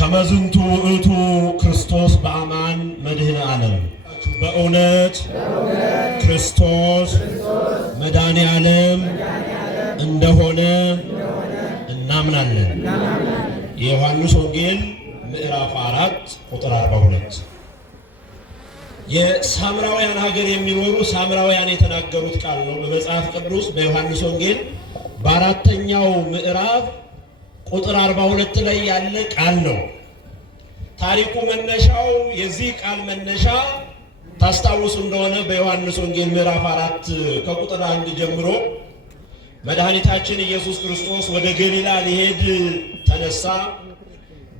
ከመዝንቱ ውእቱ ክርስቶስ በአማን መድህነ ዓለም በእውነት ክርስቶስ መድኃኔ ዓለም እንደሆነ እናምናለን። የዮሐንስ ወንጌል ምዕራፍ 4 ቁጥር 42። የሳምራውያን ሀገር የሚኖሩ ሳምራውያን የተናገሩት ቃል ነው። በመጽሐፍ ቅዱስ በዮሐንስ ወንጌል በአራተኛው ምዕራፍ ቁጥር 42 ላይ ያለ ቃል ነው። ታሪኩ መነሻው የዚህ ቃል መነሻ ታስታውሱ እንደሆነ በዮሐንስ ወንጌል ምዕራፍ 4 ከቁጥር 1 ጀምሮ መድኃኒታችን ኢየሱስ ክርስቶስ ወደ ገሊላ ሊሄድ ተነሳ፣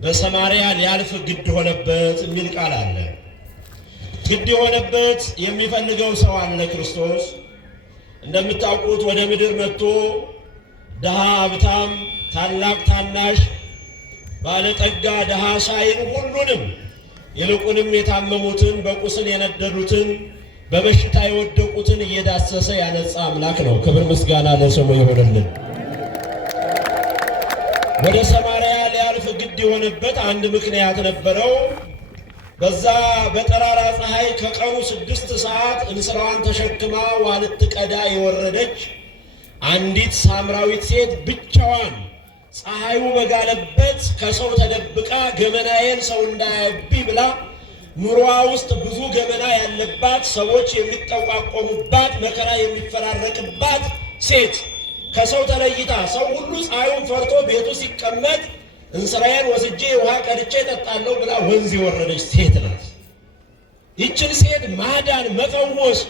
በሰማርያ ሊያልፍ ግድ ሆነበት የሚል ቃል አለ። ግድ የሆነበት የሚፈልገው ሰው አለ። ክርስቶስ እንደምታውቁት ወደ ምድር መጥቶ ድሃ ሀብታም፣ ታላቅ ታናሽ፣ ባለጠጋ ድሃ ሳይል ሁሉንም ይልቁንም የታመሙትን በቁስል የነደዱትን በበሽታ የወደቁትን እየዳሰሰ ያነጻ አምላክ ነው። ክብር ምስጋና ለስሙ ይሁንልን። ወደ ሰማርያ ሊያልፍ ግድ የሆነበት አንድ ምክንያት ነበረው። በዛ በጠራራ ፀሐይ ከቀኑ 6 ሰዓት እንስራዋን ተሸክማ ውሃ ልትቀዳ የወረደች አንዲት ሳምራዊት ሴት ብቻዋን ፀሐዩ በጋለበት ከሰው ተደብቃ ገመናዬን ሰው እንዳያይብኝ ብላ ኑሮዋ ውስጥ ብዙ ገመና ያለባት፣ ሰዎች የሚጠቋቆሙባት፣ መከራ የሚፈራረቅባት ሴት ከሰው ተለይታ ሰው ሁሉ ፀሐዩን ፈርቶ ቤቱ ሲቀመጥ እንስራዬን ወስጄ ውሃ ቀድቼ ጠጣለሁ ብላ ወንዝ የወረደች ሴት ናት። ይችን ሴት ማዳን፣ መፈወስ፣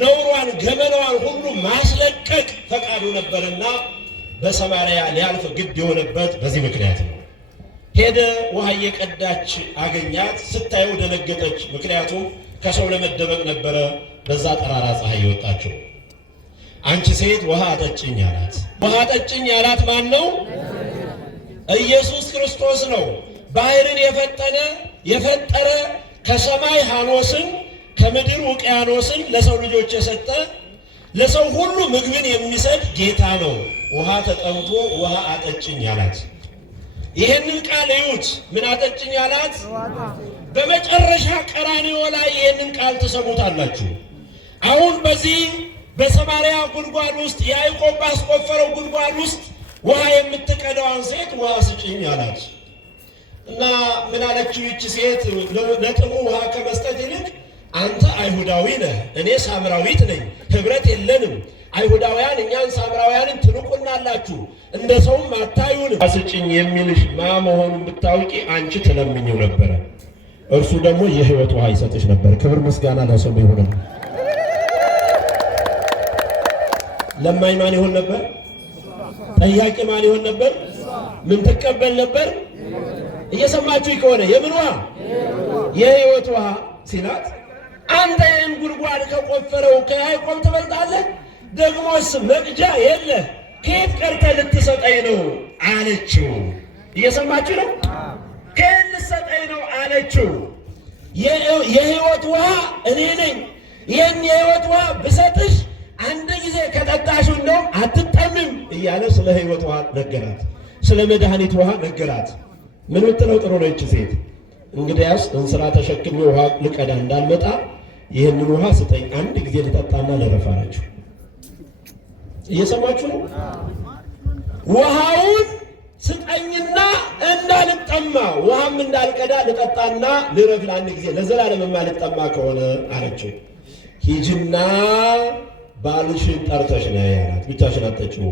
ነውሯን ገመናዋን ሁሉ ማስለቀቅ ፈቃዱ ነበርና በሰማርያ ሊያልፍ ግድ የሆነበት በዚህ ምክንያት ነው። ሄደ፣ ውሃ እየቀዳች አገኛት። ስታየው ደነገጠች። ምክንያቱም ከሰው ለመደበቅ ነበረ በዛ ጠራራ ፀሐይ የወጣችው። አንቺ ሴት ውሃ አጠጭኝ አላት። ውሃ አጠጭኝ ያላት ማን ነው? ኢየሱስ ክርስቶስ ነው። ባህርን የፈጠረ ከሰማይ ሐኖስን ከምድር ውቅያኖስን ለሰው ልጆች የሰጠ ለሰው ሁሉ ምግብን የሚሰጥ ጌታ ነው። ውሃ ተጠምቶ ውሃ አጠጭኝ አላት። ይሄንን ቃል እዩት። ምን አጠጭኝ አላት? በመጨረሻ ቀራንዮ ላይ ይሄንን ቃል ትሰሙታላችሁ። አሁን በዚህ በሰማርያ ጉድጓድ ውስጥ ያዕቆብ ባስቆፈረው ጉድጓድ ውስጥ ውሃ የምትቀዳዋን ሴት ውሃ ስጭኝ አላት እና ምን አለችው? ይቺ ሴት ለጥሙ ውሃ ከመስጠት ይልቅ አንተ አይሁዳዊ ነህ፣ እኔ ሳምራዊት ነኝ፣ ህብረት የለንም። አይሁዳውያን እኛን ሳምራውያንን ትንቁናላችሁ፣ እንደ ሰውም አታዩንም። ስጭኝ የሚልሽ ማ መሆኑን ብታውቂ አንቺ ትለምኝው ነበረ፣ እርሱ ደግሞ የህይወት ውሃ ይሰጥሽ ነበር። ክብር ምስጋና ለስሙ ይሁን። ለማኝ ማን ይሆን ነበር? ጠያቂ ማን ይሆን ነበር? ምን ትቀበል ነበር? እየሰማችሁ ከሆነ የምን ውሃ? የህይወት ውሃ ሲላት አንተ ይህን ጉድጓድ ከቆፈረው ከያዕቆብ ትበልጣለህ? ደግሞስ መቅጃ የለህ፣ ከየት ቀርተህ ልትሰጠኝ ነው አለችው። እየሰማችሁ ነው? ከየት ልትሰጠኝ ነው አለችው። የህይወት ውሃ እኔ ነኝ። ይህን የህይወት ውሃ ብሰጥሽ አንድ ጊዜ ከጠጣሹ እንደውም አትጠምም እያለ ስለ ህይወት ውሃ ነገራት፣ ስለ መድኃኒት ውሃ ነገራት። ምን ብትለው ጥሩ ነው? ይቺ ሴት እንግዲያስ እንስራ ተሸክሜ ውሃ ልቀዳ እንዳልመጣ ይህንን ውሃ ስጠኝ፣ አንድ ጊዜ ልጠጣና ልረፍ አለችው። እየሰማችሁ ነው? ውሃውን ስጠኝና እንዳልጠማ ውሃም እንዳልቀዳ ልጠጣና ልረፍ ለአንድ ጊዜ፣ ለዘላለም የማልጠማ ከሆነ አለችው። ሂጂና ባልሽን ጠርተሽ ነው ያላት፣ ብቻሽን አትጠጪው።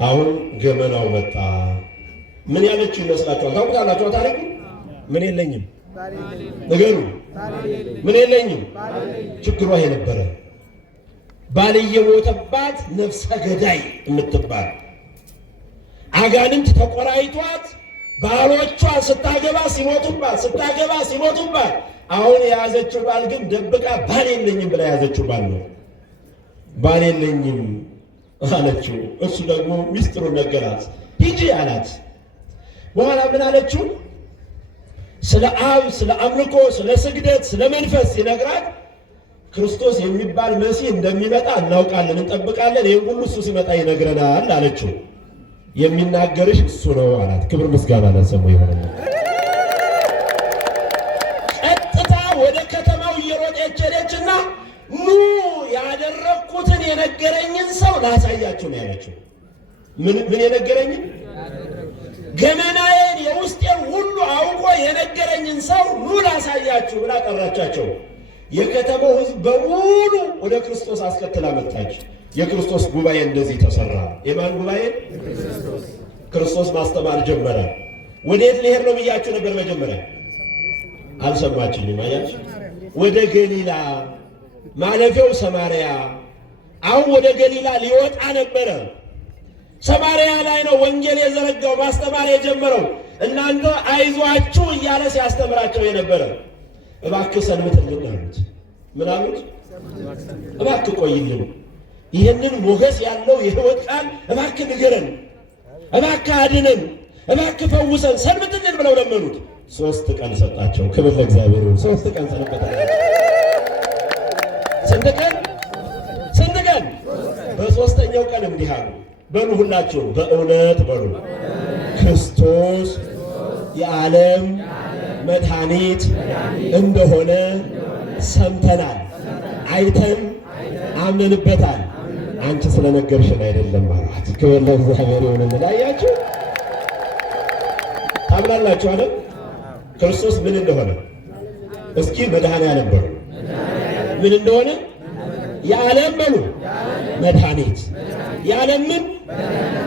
አሁን ገመናው መጣ። ምን ያለችው ይመስላችኋል? ታውቁታላችሁ ታሪኩ? ምን የለኝም ነገሩ፣ ምን የለኝም። ችግሯ ይሄ ነበረ። ባል የሞተባት ነፍሰ ገዳይ የምትባል አጋንንት ተቆራይቷት ባሎቿ ስታገባ ሲሞቱባት አሁን የያዘችው ባል ግን ደብቃ ባል የለኝም ብላ የያዘችው ባል ነው። ባል የለኝም አለችው። እሱ ደግሞ ሚስጥሩን ነገራት። ሂጂ አላት። በኋላ ምን አለችው? ስለ አብ፣ ስለ አምልኮ፣ ስለ ስግደት፣ ስለ መንፈስ ሲነግራት ክርስቶስ የሚባል መሲህ እንደሚመጣ እናውቃለን፣ እንጠብቃለን። ይህን ሁሉ እሱ ሲመጣ ይነግረናል አለችው። የሚናገርሽ እሱ ነው አላት። ክብር ምስጋና ለስሙ ይሁን። ቀጥታ ወደ ከተማው እየሮጠች ሄደችና ኑ ያደረግኩትን የነገረኝን ሰው ላሳያችሁ ነው ያለችው። ምን የነገረኝን? ገመናዬን የውስጤን ሁሉ አውቆ የነገረኝን ሰው ኑ ላሳያችሁ ብላ ጠራቻቸው። የከተማው ሕዝብ በሙሉ ወደ ክርስቶስ አስከትላ መጣች። የክርስቶስ ጉባኤ እንደዚህ ተሰራ። የማን ጉባኤ? ክርስቶስ ማስተማር ጀመረ። ወዴት ሊሄድ ነው ብያችሁ ነበር መጀመሪያ? አልሰማችኝም? አያችሁ? ወደ ገሊላ፣ ማለፊያው ሰማርያ። አሁን ወደ ገሊላ ሊወጣ ነበረ። ሰማርያ ላይ ነው ወንጌል የዘረጋው ማስተማር የጀመረው። እናንተ አይዟችሁ እያለ ሲያስተምራቸው የነበረ። እባክህ ሰንብትልን አሉት። ምን አሉት? እባክህ ቆይልን፣ ይህንን ሞገስ ያለው የሕይወት ቃል እባክህ ንገረን፣ እባክህ አድነን፣ እባክህ ፈውሰን፣ ሰንብትልን ብለው ለመኑት። 3 ቀን ሰጣቸው። ክብር ለእግዚአብሔር ይሁን። 3 ቀን ሰነበታቸው። ስንት ቀን? በሦስተኛው ቀን እንዲህ አሉ። በሉ ሁላችሁ በእውነት በሉ፣ ክርስቶስ የዓለም መድኃኒት እንደሆነ ሰምተናል፣ አይተን አምነንበታል። አንቺ ስለነገርሽን አይደለም ማለት። ክብር ለእግዚአብሔር ይሁን። እንላያችሁ ታምናላችሁ አይደል? ክርስቶስ ምን እንደሆነ እስኪ መድኃኔዓለም በሉ። ምን እንደሆነ? የዓለም በሉ መድኃኒት። የዓለም ምን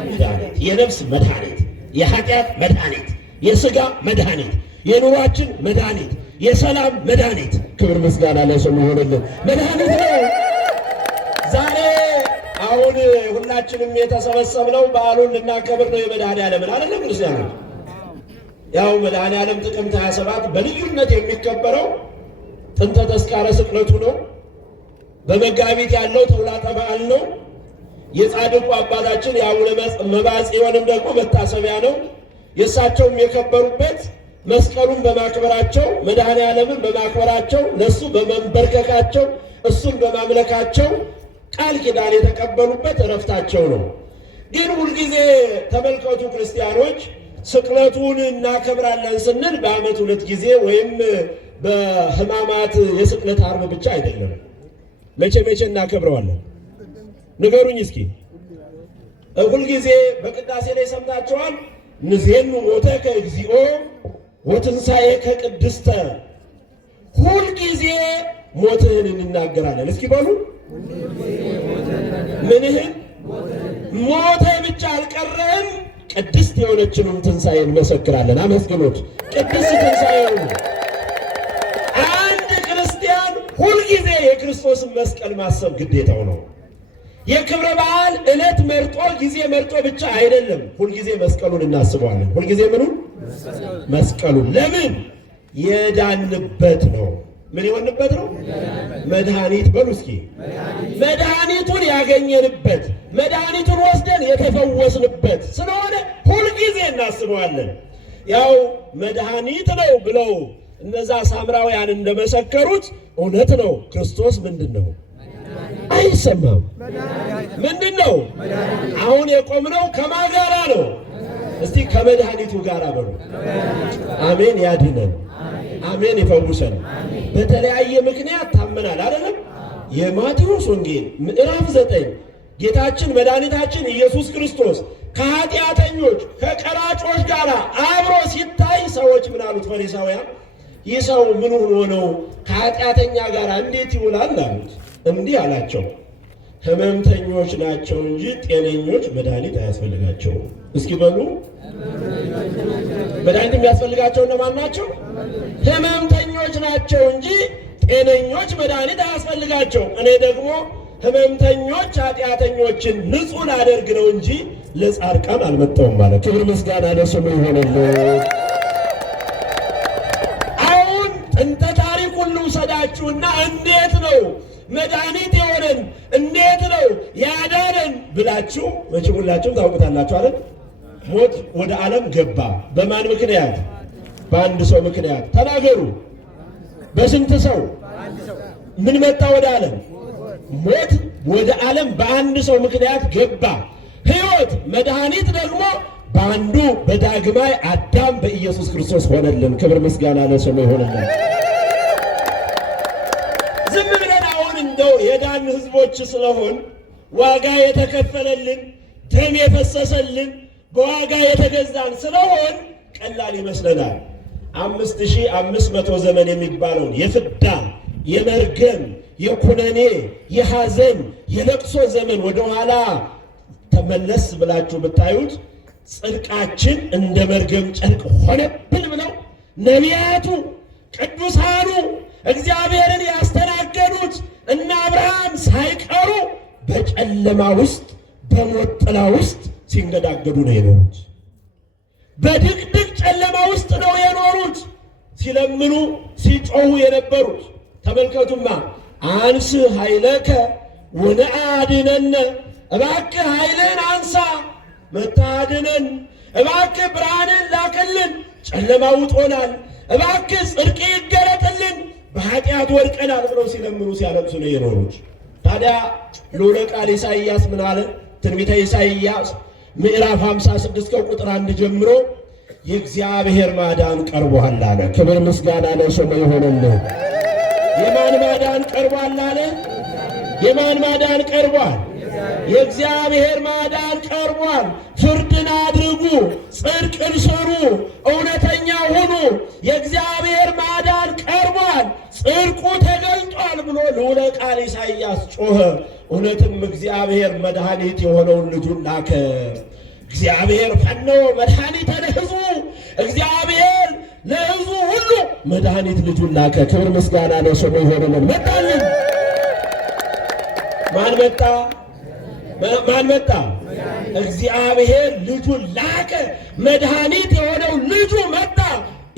መድኃኒት? የነፍስ መድኃኒት፣ የኃጢአት መድኃኒት፣ የሥጋ መድኃኒት፣ የኑሯችን መድኃኒት፣ የሰላም መድኃኒት። ክብር ምስጋና ለስሙ ይሁንልን። መድኃኒት ነው። ዛሬ አሁን ሁላችንም የተሰበሰብነው በዓሉን ልናከብር ነው የመድኃኔዓለምን አይደለም ክርስቲያኖች? ያው መድኃኔዓለም ጥቅምት 27 በልዩነት የሚከበረው ጥንተ ተስካረ ስቅለቱ ነው። በመጋቢት ያለው ተውላጠ በዓል ነው። የጻድቁ አባታችን የአቡነ መባጽዮንም ደግሞ መታሰቢያ ነው። የእሳቸውም የከበሩበት መስቀሉን በማክበራቸው መድኃኔዓለምን በማክበራቸው ለእሱ በመንበርከካቸው እሱን በማምለካቸው ቃል ኪዳን የተቀበሉበት እረፍታቸው ነው። ግን ሁልጊዜ ተመልከቱ ክርስቲያኖች፣ ስቅለቱን እናከብራለን ስንል በዓመት 2 ጊዜ ወይም በሕማማት የስቅለት ዓርብ ብቻ አይደለም። መቼ እናከብረዋለን? ንገሩኝ እስኪ። ሁልጊዜ በቅዳሴ ላይ ሰምታችኋል። ንዜኑ ሞተከ እግዚኦ ወትንሣኤከ ቅድስተ። ሁልጊዜ ሞትህን እንናገራለን። እስኪ በሉ ምንህን? ሞተህ ብቻ አልቀረህም፣ ቅድስት የሆነችንም ትንሣኤ እንመሰክራለን። አመስግኖት። ቅድስት ትንሣኤው አንድ ክርስቲያን ሁልጊዜ የክርስቶስን መስቀል ማሰብ ግዴታው ነው። የክብረ በዓል ዕለት መርጦ ጊዜ መርጦ ብቻ አይደለም። ሁልጊዜ መስቀሉን እናስበዋለን። ሁልጊዜ ምኑን? መስቀሉን። ለምን? የዳንበት ነው። ምን የሆንበት ነው? መድኃኒት በሉ እስኪ። መድኃኒቱን ያገኘንበት፣ መድኃኒቱን ወስደን የተፈወስንበት ስለሆነ ሁልጊዜ እናስበዋለን። ያው መድኃኒት ነው ብለው እነዛ ሳምራውያን እንደመሰከሩት እውነት ነው። ክርስቶስ ምንድን ነው? አይሰማም። ምንድን ነው? አሁን የቆምነው ከማን ጋራ ነው? እስቲ ከመድኃኒቱ ጋር በሉ። አሜን። ያድነን፣ አሜን። ይፈውሰን። በተለያየ ምክንያት ታመናል አይደለም? የማቴዎስ ወንጌል ምዕራፍ 9 ጌታችን መድኃኒታችን ኢየሱስ ክርስቶስ ከኃጢአተኞች ከቀራጮች ጋር አብሮ ሲታይ ሰዎች ምን አሉት? ፈሪሳውያን ይህ ሰው ምን ሆኖ ነው ከኃጢአተኛ ጋር እንዴት ይውላል አሉት። እንዲህ አላቸው፣ ሕመምተኞች ናቸው እንጂ ጤነኞች መድኃኒት አያስፈልጋቸውም። እስኪ በሉ መድኃኒት የሚያስፈልጋቸው እነማን ናቸው? ሕመምተኞች ናቸው እንጂ ጤነኞች መድኃኒት አያስፈልጋቸው። እኔ ደግሞ ሕመምተኞች ኃጢአተኞችን ንጹሕ ላደርግ ነው እንጂ ለጻድቃን አልመጣሁም ማለት። ክብር ምስጋና ለስሙ ይሆንልን። አሁን ጥንተ ታሪኩን ልውሰዳችሁና እንዴት ነው መድኃኒት የሆነን እንዴት ነው ያዳነን ብላችሁ መቼም ሁላችሁም ታውቁታላችሁ አይደል? ሞት ወደ ዓለም ገባ። በማን ምክንያት? በአንድ ሰው ምክንያት። ተናገሩ። በስንት ሰው? ምን መጣ ወደ ዓለም? ሞት ወደ ዓለም በአንድ ሰው ምክንያት ገባ። ሕይወት መድኃኒት ደግሞ በአንዱ በዳግማይ አዳም በኢየሱስ ክርስቶስ ሆነልን። ክብር ምስጋና ለስሙ ይሆንልን። ዝም ብለን አሁን እንደው የዳን ሕዝቦች ስለሆን ዋጋ የተከፈለልን ደም የፈሰሰልን በዋጋ የተገዛን ስለሆን ቀላል ይመስለናል። 5500 ዘመን የሚባለውን የፍዳ የመርገም የኩነኔ የሐዘን የለቅሶ ዘመን ወደኋላ ተመለስ ብላችሁ ብታዩት ጽድቃችን እንደ መርገም ጨርቅ ሆነብን ብለው ነቢያቱ ቅዱሳኑ እግዚአብሔርን ያስተናገዱት እነ አብርሃም ሳይቀሩ በጨለማ ውስጥ በሞት ጥላ ውስጥ ሲንገዳገዱ ነው የኖሩት። በድቅድቅ ጨለማ ውስጥ ነው የኖሩት። ሲለምኑ ሲጮሁ የነበሩት ተመልከቱማ። አንስ ኃይለከ ወነአድነነ፣ እባክህ ኃይልን አንሳ መታድነን፣ እባክህ ብርሃንን ላክልን ጨለማ ውጦናል፣ እባክህ ጽድቅ ይገለጥልን በኃጢአት ወድቀናል ብለው ሲለምኑ ሲያለቅሱ ነው የኖሩት። ታዲያ ልዑለ ቃል ኢሳይያስ ምን አለ? ትንቢተ ኢሳይያስ ምዕራፍ 56 ከቁጥር 1 ጀምሮ የእግዚአብሔር ማዳን ቀርቧል አለ። ክብር ምስጋና ለስሙ ይሁንልን። የማን ማዳን ቀርቧል አለ? የማን ማዳን ቀርቧል? የእግዚአብሔር ማዳን ቀርቧል። ፍርድን አድርጉ፣ ጽድቅን ስሩ፣ እውነተኛ ሁኑ፣ የእግዚአብሔር ማዳን ቀርቧል፣ ጽድቁ ተገልጧል ብሎ ልዑለ ቃል ኢሳይያስ ጮኸ። እውነትም እግዚአብሔር መድኃኒት የሆነውን ልጁን ላከ። እግዚአብሔር ፈነወ መድኃኒተ ለሕዝቡ፣ እግዚአብሔር ለሕዝቡ ሁሉ መድኃኒት ልጁን ላከ። ክብር ምስጋና ለስሙ ይሁንልን። መጣልን። ማን መጣ? ማን መጣ? እግዚአብሔር ልጁን ላከ። መድኃኒት የሆነው ልጁ መጣ።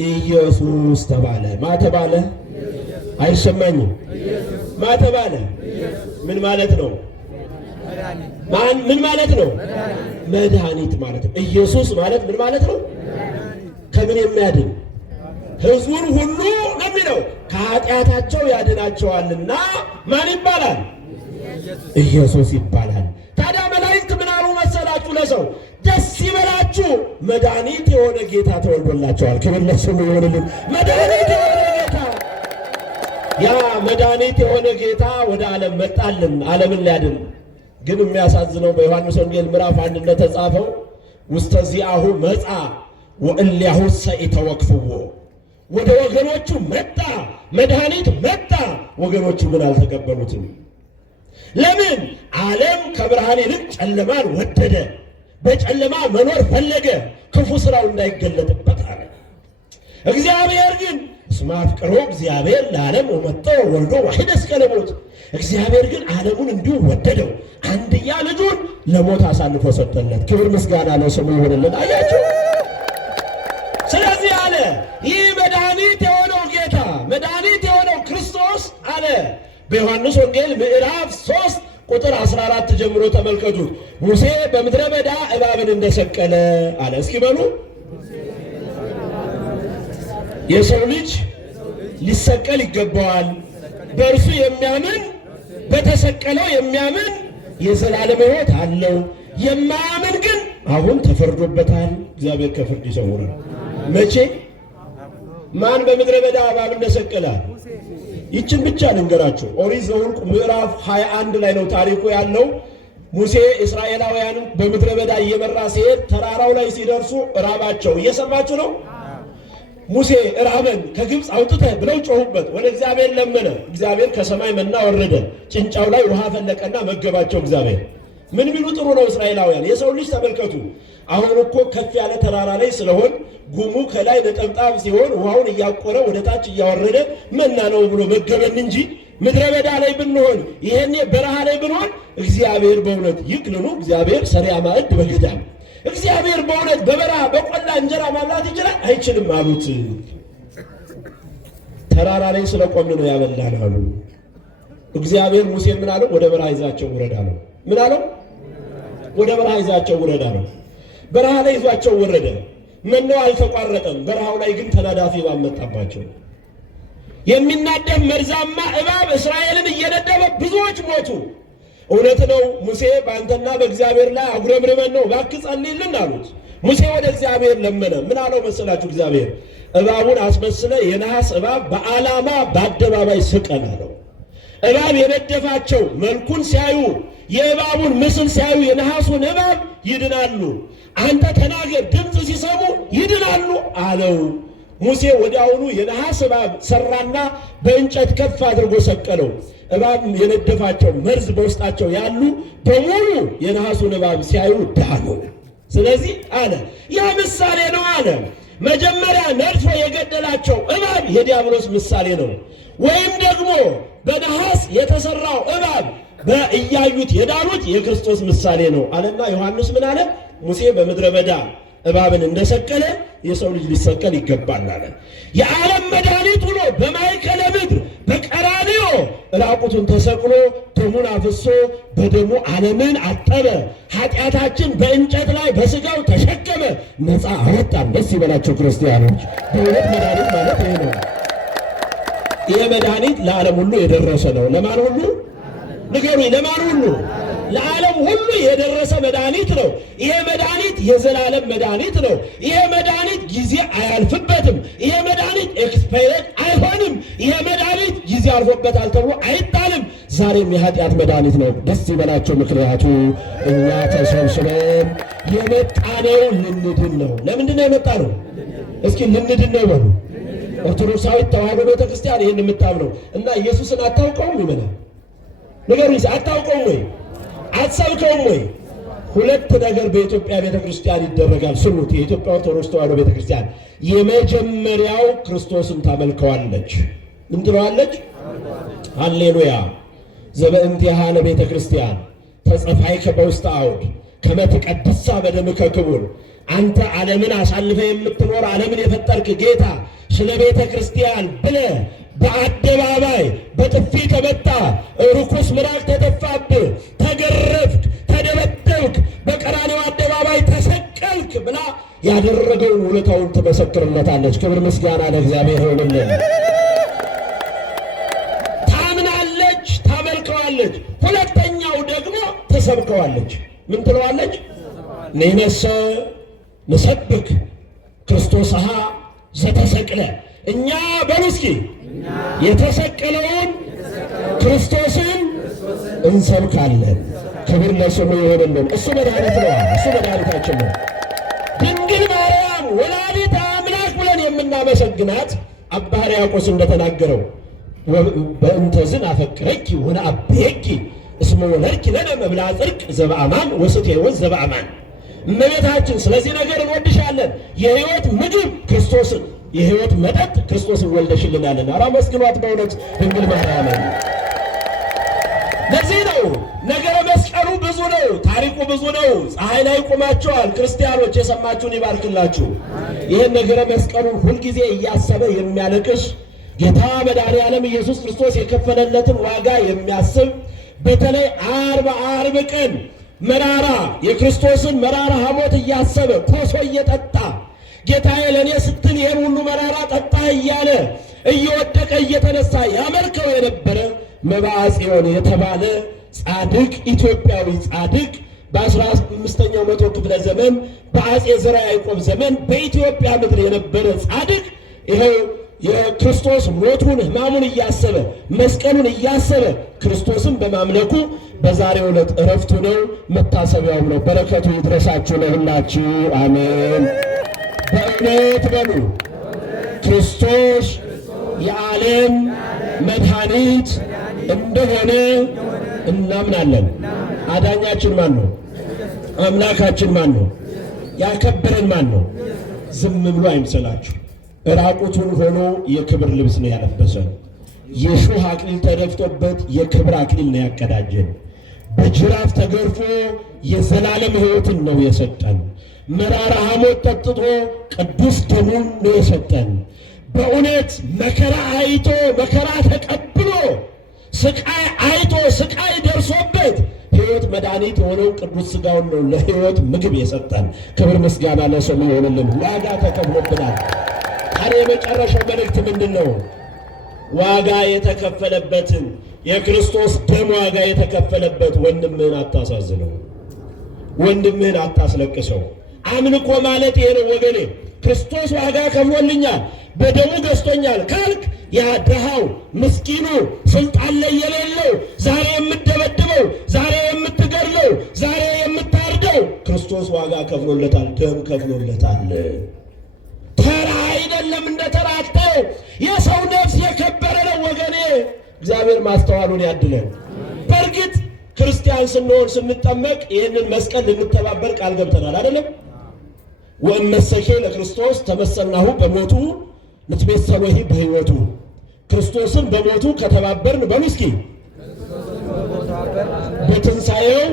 ኢየሱስ ተባለ። ማ ተባለ? አይሰማኝም። ማ ተባለ? ምን ማለት ነው? ምን ማለት ነው? መድኃኒት ማለት ነው። ኢየሱስ ማለት ምን ማለት ነው? ከምን የሚያድን? ሕዝቡን ሁሉ ነው የሚለው። ከኃጢአታቸው ያድናቸዋልና ማን ይባላል? ኢየሱስ ይባላል። ታዲያ መላእክት ምን አሉ መሰላችሁ? ለሰው ደስ ይበላችሁ መድኃኒት የሆነ ጌታ ተወልዶላቸዋል። ክብር ለስሙ ይሁንልን። መድኃኒት የሆነ ጌታ፣ ያ መድኃኒት የሆነ ጌታ ወደ ዓለም መጣልን ዓለምን ሊያድን። ግን የሚያሳዝነው በዮሐንስ ወንጌል ምዕራፍ 1 እንደተጻፈው ውስተ ዚአሁ መጻ ወእሊያሁሰ ኢተወክፍዎ፣ ወደ ወገኖቹ መጣ መድኃኒት መጣ፣ ወገኖቹ ግን አልተቀበሉትም። ለምን? ዓለም ከብርሃን ይልቅ ጨለማን ወደደ፣ በጨለማ መኖር ፈለገ፣ ክፉ ስራው እንዳይገለጥበት አለ። እግዚአብሔር ግን እስመ አፍቅሮ እግዚአብሔር ለዓለም ወመጠ ወልዶ ዋሕደ እስከ ለሞት፣ እግዚአብሔር ግን ዓለሙን እንዲሁ ወደደው፣ አንድያ ልጁን ለሞት አሳልፎ ሰጠለት። ክብር ምስጋና ለስሙ ይሁንልን። አያችሁ? ስለዚህ አለ ይህ መድኃኒት የሆነው ጌታ መድኃኒት የሆነው ክርስቶስ አለ በዮሐንስ ወንጌል ምዕራፍ 3 ቁጥር 14 ጀምሮ ተመልከቱት። ሙሴ በምድረ በዳ እባብን እንደሰቀለ አለ። እስኪ በሉ የሰው ልጅ ሊሰቀል ይገባዋል። በእርሱ የሚያምን በተሰቀለው የሚያምን የዘላለም ሕይወት አለው። የማያምን ግን አሁን ተፈርዶበታል። እግዚአብሔር ከፍርድ ይሰውራል። መቼ? ማን በምድረ በዳ እባብ እንደሰቀለ? ይችን ብቻ ልንገራችሁ። ኦሪት ዘኍልቍ ምዕራፍ 21 ላይ ነው ታሪኩ ያለው። ሙሴ እስራኤላውያንን በምድረ በዳ እየመራ ሲሄድ ተራራው ላይ ሲደርሱ ራባቸው። እየሰማችሁ ነው? ሙሴ ራበን ከግብፅ አውጥተህ ብለው ጮሁበት። ወደ እግዚአብሔር ለመነ። እግዚአብሔር ከሰማይ መና ወረደ፣ ጭንጫው ላይ ውሃ ፈለቀና መገባቸው። እግዚአብሔር ምን ቢሉ ጥሩ ነው እስራኤላውያን? የሰው ልጅ ተመልከቱ። አሁን እኮ ከፍ ያለ ተራራ ላይ ስለሆን ጉሙ ከላይ ነጠብጣብ ሲሆን ውሃውን እያቆረ ወደ ታች እያወረደ መና ነው ብሎ መገበን እንጂ ምድረ በዳ ላይ ብንሆን ይሄኔ በረሃ ላይ ብንሆን እግዚአብሔር በእውነት ይክልኑ እግዚአብሔር ሰሪያ ማዕድ በገዳም እግዚአብሔር በእውነት በበረሃ በቆላ እንጀራ ማብላት ይችላል? አይችልም አሉት። ተራራ ላይ ስለቆምን ነው ያበላን አሉ። እግዚአብሔር ሙሴ ምን አለው? ወደ በረሃ ይዛቸው ውረድ አለው። ምን አለው? ወደ በረሃ ይዛቸው ውረድ አለው። በረሃ ላይ ይዟቸው ወረደ። መናው አልተቋረጠም። በረሃው ላይ ግን ተናዳፊ እባብ መጣባቸው። የሚናደፍ መርዛማ እባብ እስራኤልን እየነደበ ብዙዎች ሞቱ። እውነት ነው ሙሴ በአንተና በእግዚአብሔር ላይ አጉረምርመን ነው እባክህ ጸልይልን አሉት። ሙሴ ወደ እግዚአብሔር ለመነ። ምን አለው መሰላችሁ? እግዚአብሔር እባቡን አስመስለ የነሐስ እባብ በዓላማ በአደባባይ ስቀል አለው። እባብ የነደፋቸው መልኩን ሲያዩ የእባቡን ምስል ሲያዩ የነሐሱን እባብ ይድናሉ። አንተ ተናገር ድምፅ ሲሰሙ ይድናሉ አለው። ሙሴ ወዲያውኑ የነሐስ እባብ ሰራና በእንጨት ከፍ አድርጎ ሰቀለው። እባብ የነደፋቸው መርዝ በውስጣቸው ያሉ በሙሉ የነሐሱን እባብ ሲያዩ ዳኑ። ስለዚህ አለ ያ ምሳሌ ነው አለ። መጀመሪያ ነድፎ የገደላቸው እባብ የዲያብሎስ ምሳሌ ነው። ወይም ደግሞ በነሐስ የተሰራው እባብ በእያዩት የዳኑት የክርስቶስ ምሳሌ ነው አለና ዮሐንስ ምን አለ? ሙሴ በምድረ በዳ እባብን እንደሰቀለ የሰው ልጅ ሊሰቀል ይገባል አለ። የዓለም መድኃኒት ሆኖ በማይከለ ምድር በቀራንዮ ራቁቱን ተሰቅሎ ደሙን አፍሶ በደሙ ዓለምን አጠበ። ኃጢአታችን በእንጨት ላይ በስጋው ተሸከመ፣ ነፃ አወጣን። ደስ ይበላቸው ክርስቲያኖች። በእውነት መድኃኒት ማለት ይሄ ነው። ይሄ መድኃኒት ለዓለም ሁሉ የደረሰ ነው። ለማን ሁሉ ንገሩኝ? ለማን ሁሉ? ለዓለም ሁሉ የደረሰ መድኃኒት ነው። ይሄ መድኃኒት የዘላለም መድኃኒት ነው። ይሄ መድኃኒት ጊዜ አያልፍበትም። ይሄ መድኃኒት ኤክስፓየርድ አይሆንም። ይሄ መድኃኒት ጊዜ አልፎበታል ተብሎ አይጣልም። ዛሬም የኃጢአት መድኃኒት ነው። ደስ ይበላቸው። ምክንያቱ እኛ ተሰብስበን የመጣነው ልንድን ነው። ለምንድን ነው የመጣነው? እስኪ ልንድን ነው በሉ። ኦርቶዶክሳዊት ተዋሕዶ ቤተክርስቲያን ይህን የምታምነው እና ኢየሱስን አታውቀውም ይመናል። ንገሩኝ፣ አታውቀውም ወይ? አትሰብከውም ወይ? ሁለት ነገር በኢትዮጵያ ቤተክርስቲያን ይደረጋል። ስሙት። የኢትዮጵያ ኦርቶዶክስ ተዋሕዶ ቤተክርስቲያን የመጀመሪያው ክርስቶስን ታመልከዋለች። ምን ትለዋለች? ሃሌሉያ ዘበእንቲሃ ለቤተክርስቲያን ተጸፋይከ በውስተ አውድ ከመ ትቀድሳ በደምከ ክቡር። አንተ ዓለምን አሳልፈ የምትኖር ዓለምን የፈጠርክ ጌታ ስለ ቤተ ክርስቲያን ብለህ በአደባባይ በጥፊ ተመታ፣ ርኩስ ምራቅ ተተፋብህ፣ ተገረፍክ፣ ተደበደብክ፣ በቀራንዮ አደባባይ ተሰቀልክ ብላ ያደረገውን ውለታውን ትመሰክርለታለች። ክብር ምስጋና ለእግዚአብሔር ይሁንልን። ታምናለች፣ ታመልከዋለች። ሁለተኛው ደግሞ ተሰብከዋለች። ምን ትለዋለች? ንሕነሰ ንሰብክ ክርስቶስሃ ዘተሰቅለ። እኛ በሉ እስኪ የተሰቀለውን ክርስቶስን እንሰብካለን። ክብር ለስሙ ይሆንልን። እሱ መድኃኒት ነው። እሱ መድኃኒታችን ነው። ድንግል ማርያም ወላዲተ አምላክ ብለን የምናመሰግናት አባ ሕርያቆስ እንደተናገረው በእንተዝን አፈቅረኪ ወነአብየኪ እስመ ወለድኪ ለነ መብልዐ ጽድቅ ዘበአማን ወሰትየ ሕይወት ዘበአማን። እመቤታችን ስለዚህ ነገር እንወድሻለን። የሕይወት ምግብ ክርስቶስን፣ የሕይወት መጠጥ ክርስቶስን ወልደሽልናልና። ኧረ አመስግኗት በእውነት ድንግል ማርያምን። ለዚህ ነው ነገረ መስቀሉ ብዙ ነው፣ ታሪኩ ብዙ ነው። ፀሐይ ላይ ቆማችኋል ክርስቲያኖች፣ የሰማችሁን ይባርክላችሁ። ይህን ነገረ መስቀሉን ሁልጊዜ እያሰበ የሚያለቅስ ጌታ መድኃኔዓለም ኢየሱስ ክርስቶስ የከፈለለትን ዋጋ የሚያስብ በተለይ ዓርብ ቀን መራራ የክርስቶስን መራራ ሐሞት እያሰበ ኮሶ እየጠጣ ጌታዬ ለእኔ ስትል ይህን ሁሉ መራራ ጠጣ እያለ እየወደቀ እየተነሳ ያመልከው የነበረ መብዓ ጽዮን የተባለ ጻድቅ ኢትዮጵያዊ ጻድቅ በ15ኛው መቶ ክፍለ ዘመን በአጼ ዘርዓ ያዕቆብ ዘመን በኢትዮጵያ ምድር የነበረ ጻድቅ ይኸው የክርስቶስ ሞቱን ሕማሙን እያሰበ መስቀሉን እያሰበ ክርስቶስን በማምለኩ በዛሬው ዕለት ዕረፍቱ ነው፣ መታሰቢያው ነው። በረከቱ ይድረሳችሁ ለሁላችሁ አሜን። በእውነት በሉ ክርስቶስ የዓለም መድኃኒት እንደሆነ እናምናለን። አዳኛችን ማን ነው? አምላካችን ማን ነው? ያከበረን ማን ነው? ዝም ብሎ አይምሰላችሁ። ራቁቱን ሆኖ የክብር ልብስ ነው ያለበሰን። የሾህ አክሊል ተደፍቶበት የክብር አክሊል ነው ያቀዳጀን። በጅራፍ ተገርፎ የዘላለም ሕይወትን ነው የሰጠን። መራራ ሐሞት ጠጥቶ ቅዱስ ደሙን ነው የሰጠን። በእውነት መከራ አይቶ መከራ ተቀብሎ ስቃይ አይቶ ስቃይ ደርሶበት ሕይወት መድኃኒት የሆነው ቅዱስ ሥጋውን ነው ለሕይወት ምግብ የሰጠን። ክብር ምስጋና ለስሙ ይሆንልን። ዋጋ ተከፍሎብናል። ታዲያ የመጨረሻው መልእክት ምንድን ነው? ዋጋ የተከፈለበትን የክርስቶስ ደም ዋጋ የተከፈለበት ወንድምህን አታሳዝነው፣ ወንድምህን አታስለቅሰው። አምልኮ ማለት ይሄ ነው ወገኔ። ክርስቶስ ዋጋ ከፍሎልኛል፣ በደሙ ገዝቶኛል ካልክ ያ ድሃው ምስኪኑ ስልጣን ላይ የሌለው ዛሬ የምትደበድበው ዛሬ የምትገድለው ዛሬ የምታርደው ክርስቶስ ዋጋ ከፍሎለታል፣ ደም ከፍሎለታል። ተራ አይደለም፣ እንደ ተራ አታየው። የሰው ነፍስ የከበረ ነው ወገኔ። እግዚአብሔር ማስተዋሉን ያድለን። በእርግጥ ክርስቲያን ስንሆን ስንጠመቅ ይህንን መስቀል ልንተባበር ቃል ገብተናል አይደለም? ወእመሰኬ ለክርስቶስ ተመሰልናሁ በሞቱ ንትቤሰሎሂ በሕይወቱ። ክርስቶስን በሞቱ ከተባበርን በሉ እስኪ በትንሣኤው፣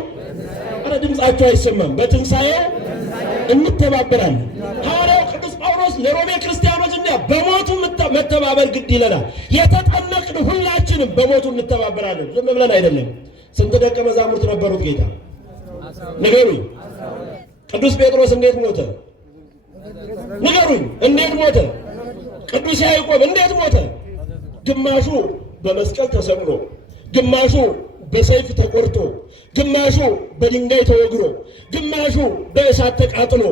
ኧረ ድምፃቸው አይሰማም፣ በትንሣኤው እንተባበራለን። ሐዋርያው ቅዱስ ጳውሎስ ለሮሜ ክርስቲያኖች እንዲያ በሞቱ መተባበር ግድ ይለናል። የተጠመቅን ሁላችንም በሞቱ እንተባበራለን፣ ዝም ብለን አይደለም። ስንት ደቀ መዛሙርት ነበሩት ጌታ? ንገሩኝ። ቅዱስ ጴጥሮስ እንዴት ሞተ? ንገሩኝ። እንዴት ሞተ? ቅዱስ ያዕቆብ እንዴት ሞተ? ግማሹ በመስቀል ተሰቅሎ፣ ግማሹ በሰይፍ ተቆርጦ፣ ግማሹ በድንጋይ ተወግሮ፣ ግማሹ በእሳት ተቃጥሎ።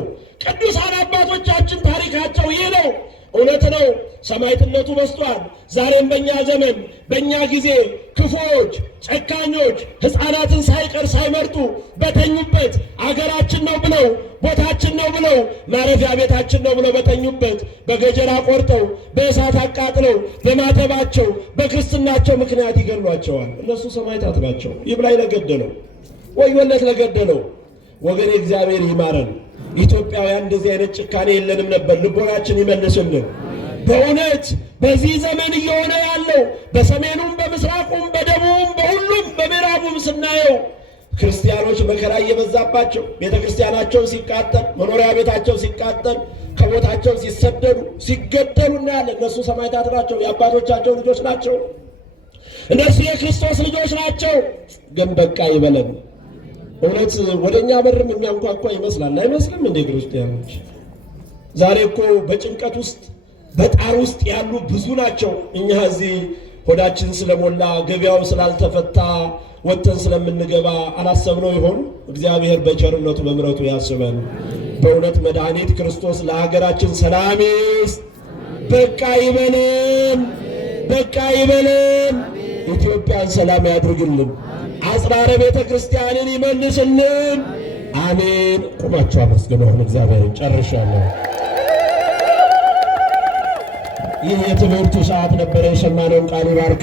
ቅዱሳን አባቶቻችን ታሪካቸው ይህ ነው። እውነት ነው፣ ሰማዕትነቱ በዝቷል። ዛሬም በእኛ ዘመን በእኛ ጊዜ ክፉዎች፣ ጨካኞች ሕፃናትን ሳይቀር ሳይመርጡ በተኙበት አገራችን ነው ብለው ቦታችን ነው ብለው ማረፊያ ቤታችን ነው ብለው በተኙበት በገጀራ ቆርጠው በእሳት አቃጥለው በማተባቸው በክርስትናቸው ምክንያት ይገድሏቸዋል። እነሱ ሰማዕታት ናቸው። ይብላኝ ለገደለው፣ ወዮለት ለገደለው። ወገኔ እግዚአብሔር ይማረን። ኢትዮጵያውያን እንደዚህ አይነት ጭካኔ የለንም ነበር። ልቦናችን ይመልስልን። በእውነት በዚህ ዘመን እየሆነ ያለው በሰሜኑም በምስራቁም በደቡብም በሁሉም በምዕራቡም ስናየው ክርስቲያኖች መከራ እየበዛባቸው ቤተ ክርስቲያናቸው ሲቃጠል፣ መኖሪያ ቤታቸው ሲቃጠል፣ ከቦታቸው ሲሰደዱ ሲገደሉ እናያለን። እነሱ ሰማዕታት ናቸው፣ የአባቶቻቸው ልጆች ናቸው፣ እነሱ የክርስቶስ ልጆች ናቸው። ግን በቃ ይበለን። እውነት ወደኛ በርም የሚያንኳኳ ይመስላል አይመስልም? እንደ ክርስቲያኖች ዛሬ እኮ በጭንቀት ውስጥ በጣር ውስጥ ያሉ ብዙ ናቸው። እኛ እዚህ ሆዳችን ስለሞላ ገበያው ስላልተፈታ ወጥተን ስለምንገባ አላሰብነው ይሆን? እግዚአብሔር በቸርነቱ በምሕረቱ ያስበን። በእውነት መድኃኒት ክርስቶስ ለሀገራችን ሰላም ይስጥ። በቃ ይበለን፣ በቃ ይበለን። ኢትዮጵያን ሰላም ያድርግልን። አጽራረ ቤተ ክርስቲያንን ይመልስልን። አሜን። ቁማችሁ አመስግኑ። አሁን እግዚአብሔርን ጨርሻለሁ። ይህ የትምህርቱ ሰዓት ነበረ። የሰማነውን ቃል ይባርክ።